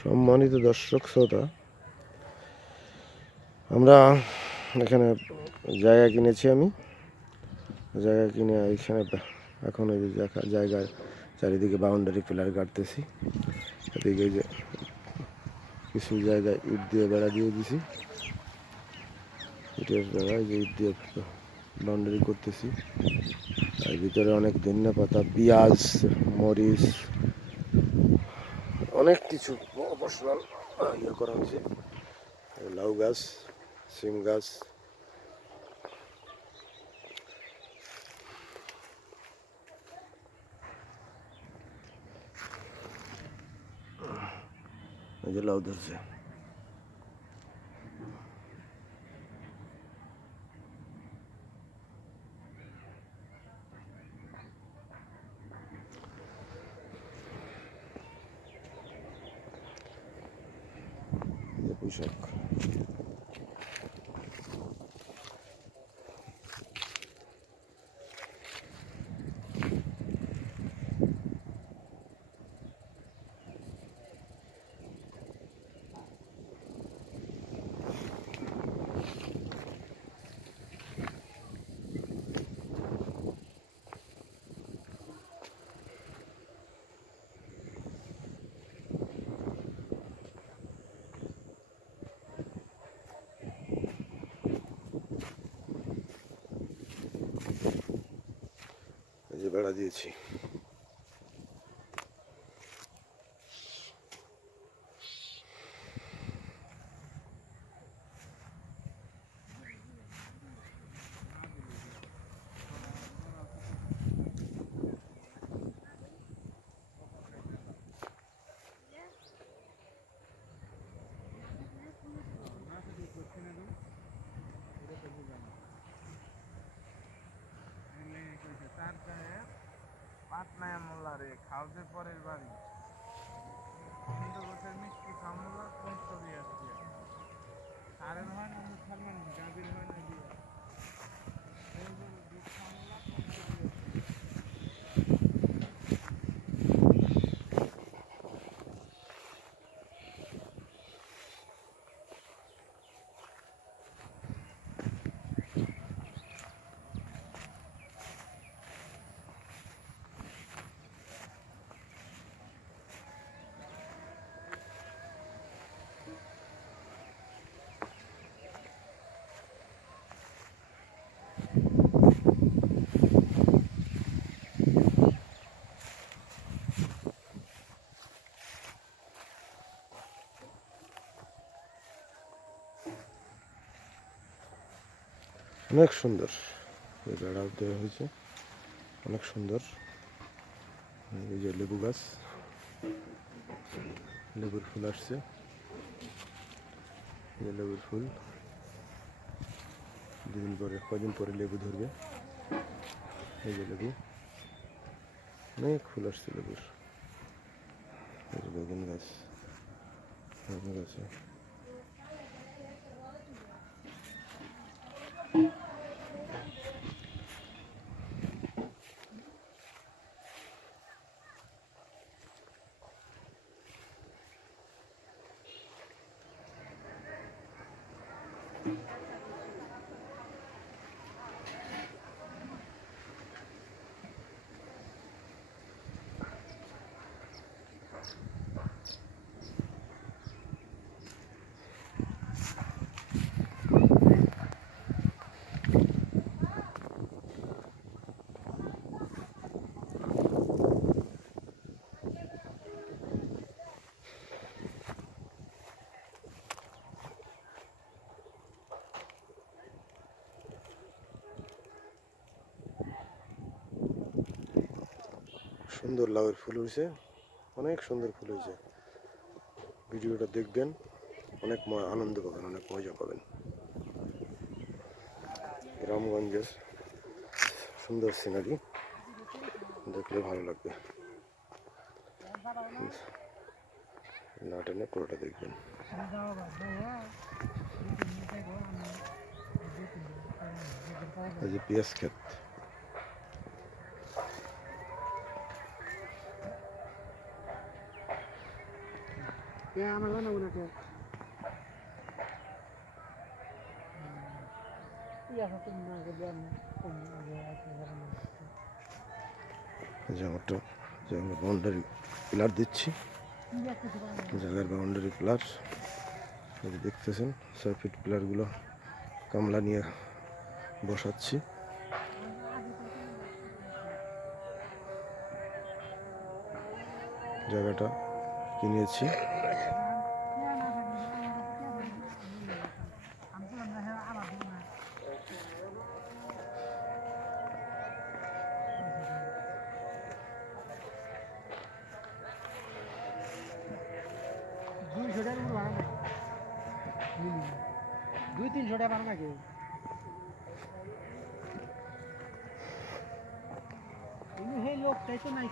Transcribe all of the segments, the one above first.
সম্মানিত দর্শক শ্রোতা, আমরা এখানে জায়গা কিনেছি। আমি জায়গা কিনে এইখানে এখন ওই যে জায়গার চারিদিকে বাউন্ডারি পিলার কাটতেছি। এদিকে যে কিছু জায়গায় ইট দিয়ে বেড়া দিয়ে দিছি, ইটের বেড়ায় যে ইট দিয়ে বাউন্ডারি করতেছি। আর ভিতরে অনেক ধনিয়া পাতা, পেঁয়াজ, মরিচ, অনেক কিছু মশলা ইয়ে করা হয়েছে। লাউ গাছ, সিম গাছ, এই যে লাউ ধরছে। পুঁইশাক, এই যে বেড়া দিয়েছি। পাটনায় মোল্লা রে খাওয়াতে পরের বাড়ি হিন্দু গোছের মিষ্টি কামলা কোন ছবি আসছে সারের হয় না মুসলমান গাভীর হয় না দিয়ে অনেক সুন্দর বেড়া দেওয়া হয়েছে, অনেক সুন্দর। এই যে লেবু গাছ, লেবুর ফুল আসছে, এই যে লেবুর ফুল দুদিন পরে, কদিন পরে লেবু ধরবে। এই যে লেবু, অনেক ফুল আসছে লেবুর। এই যে বেগুন গাছ, বেগুন গাছে সুন্দর লাউয়ের ফুল হয়েছে, অনেক সুন্দর ফুল হয়েছে। ভিডিওটা দেখবেন, অনেক আনন্দ পাবেন, অনেক মজা পাবেন। রামগঞ্জের সুন্দর সিনারি দেখলে ভালো লাগবে। না টেনে পুরোটা দেখবেন। এই যে পেঁয়াজ ক্ষেত, যে আমারটা যে আমরা বাউন্ডারি পিলার দিচ্ছি, জায়গার বাউন্ডারি পিলার দেখতেছেন। 6 ফিট পিলারগুলো কামলা নিয়ে বসাচ্ছি। জায়গাটা কিনেছি, দুই 300 টাকা বাড়া নাকি সেই লোকটাই তো নাই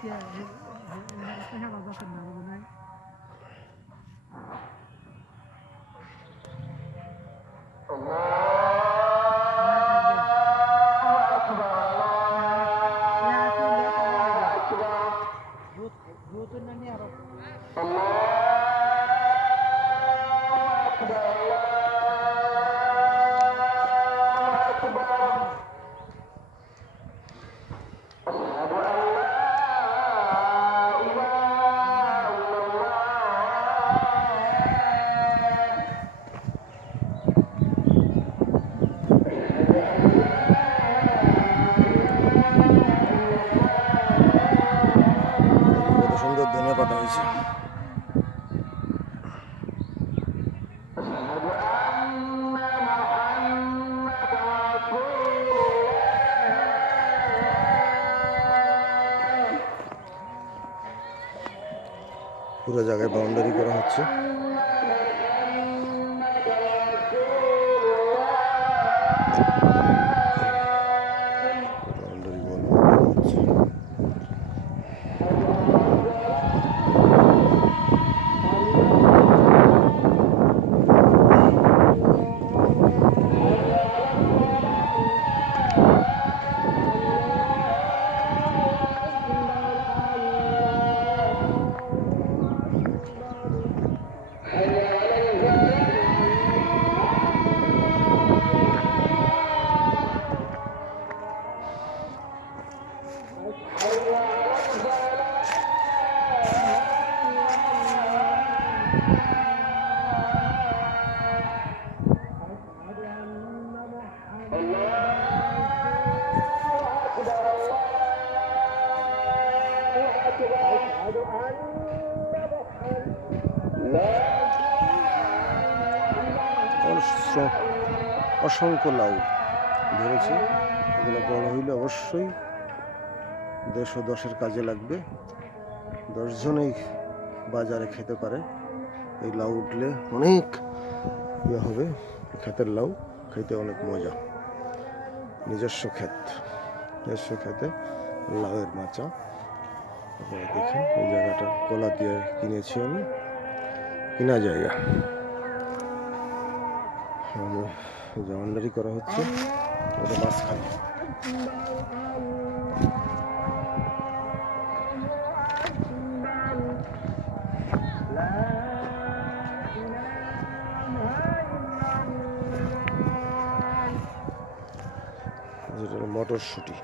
নাই কত সুন্দর ধনিয়া পাতা হয়েছে। পুরো জায়গায় বাউন্ডারি করা হচ্ছে। বাউন্ডারি বল হচ্ছে। অসংখ্য লাউ ধরেছে। এগুলো বড় হইলে অবশ্যই 110 কাজে লাগবে। 10 জনেই বাজারে খেতে পারে। এই লাউ উঠলে অনেক ইয়ে হবে। ক্ষেতের লাউ খেতে অনেক মজা। নিজস্ব খেতে লাউয়ের মাচা। আপনারা দেখেন এই জায়গাটা কলা দিয়ে কিনেছি আমি, কিনা জায়গা। বাউন্ডারি করা হচ্ছে, ওটা মাঝখানে। যেটা হলো মটরশুঁটি,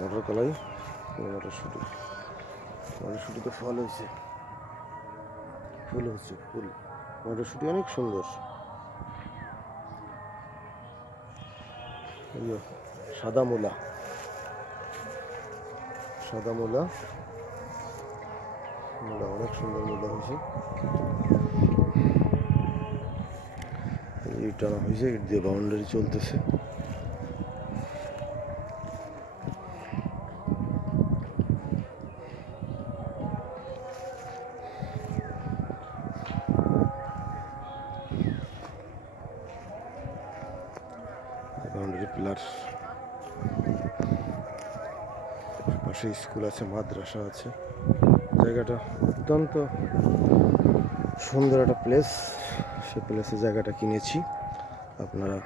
মটর কলাই, মটরশুঁটিতে ফুল হচ্ছে। মটরশুঁটি অনেক সুন্দর। সাদা মূলা অনেক সুন্দর মূলা হয়েছে। ইট টানা হয়েছে, ইট দিয়ে বাউন্ডারি চলতেছে। বাউন্ডারি পিলার, পাশে স্কুল আছে, মাদ্রাসা আছে। জায়গাটা অত্যন্ত সুন্দর একটা প্লেস। সে প্লেসে জায়গাটা কিনেছি। আপনারা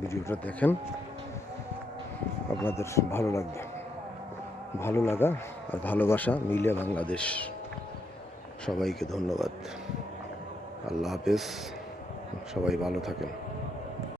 ভিডিওটা দেখেন, আপনাদের ভালো লাগবে। ভালো লাগা আর ভালোবাসা মিলে বাংলাদেশ। সবাইকে ধন্যবাদ। আল্লাহ হাফেজ, সবাই ভালো থাকেন।